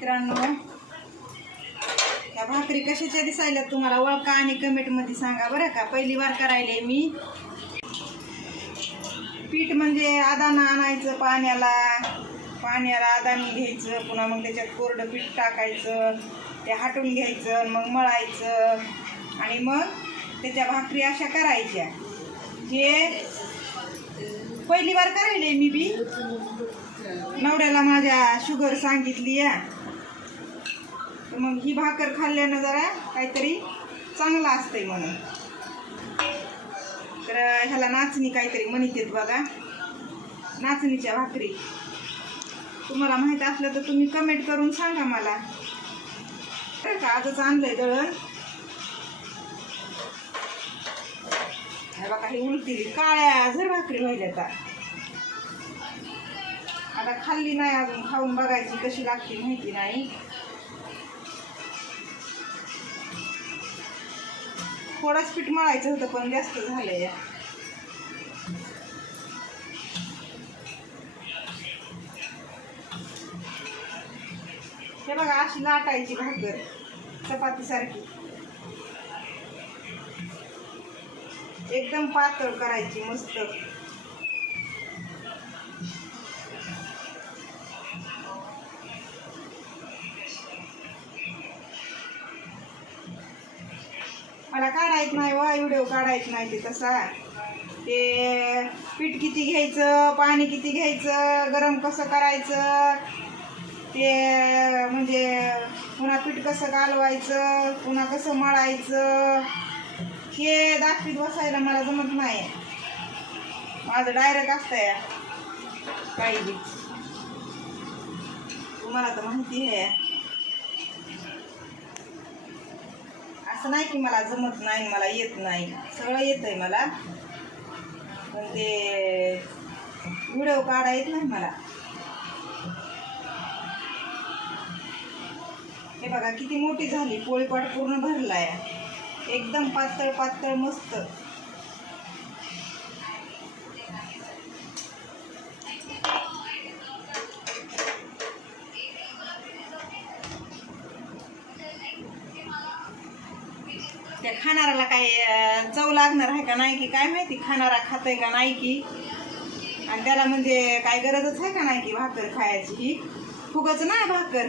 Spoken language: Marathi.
मित्रांनो ह्या भाकरी कशाच्या दिसायला तुम्हाला? ओळखा आणि कमेंटमध्ये सांगा बरं का. पहिली वार करायले मी. पीठ म्हणजे आदानं आणायचं पाण्याला. पाण्याला आदान घ्यायचं पुन्हा मग त्याच्यात कोरडं पीठ टाकायचं ते हाटून घ्यायचं मग मळायचं. आणि मग त्याच्या भाकरी अशा करायच्या. हे पहिली वार करायले मी बी. नवऱ्याला माझ्या शुगर सांगितली या तर मग ही भाकर खाल्ल्यानं जरा काहीतरी चांगलं असतंय म्हणून. तर ह्याला नाचणी काहीतरी म्हणत आहेत बघा. नाचणीच्या भाकरी. तुम्हाला माहीत असलं तर तुम्ही कमेंट करून सांगा मला. बरं का आजच आणलंय दळण. हे बघा हे उलटी काळ्या जर भाकरी व्हायला आता. आता खाल्ली नाही अजून खाऊन बघायची कशी लागते माहिती नाही. थोडाच पीठ मळायचं होतं पण जास्त झालंय. हे बघा अशी लाटायची भाकर चपाती सारखी एकदम पातळ करायची मस्त. मला काढायचं नाही वा व्हिडिओ काढायचं नाही ते तसा. ते पीठ किती घ्यायचं पाणी किती घ्यायचं गरम कसं करायचं ते म्हणजे पुन्हा पीठ कसं घालवायचं पुन्हा कसं मळायचं हे दाखवीत बसायला मला जमत नाही. माझं डायरेक्ट असतंय. काही तुम्हाला तर माहिती आहे. असं नाही की मला जमत नाही मला येत नाही. सगळं येत आहे मला. पण ते व्हिडिओ काढा येत नाही मला. हे बघा किती मोठी झाली. पोळीपाट पूर्ण भरलाय. एकदम पातळ पातळ मस्त. त्या खाणाऱ्याला काय चव लागणार आहे का नाही की काय माहिती खाणारा खातंय का नाही की? आणि त्याला म्हणजे काय गरजच आहे का नाही की भाकर खायची? ही फुगच नाही भाकर.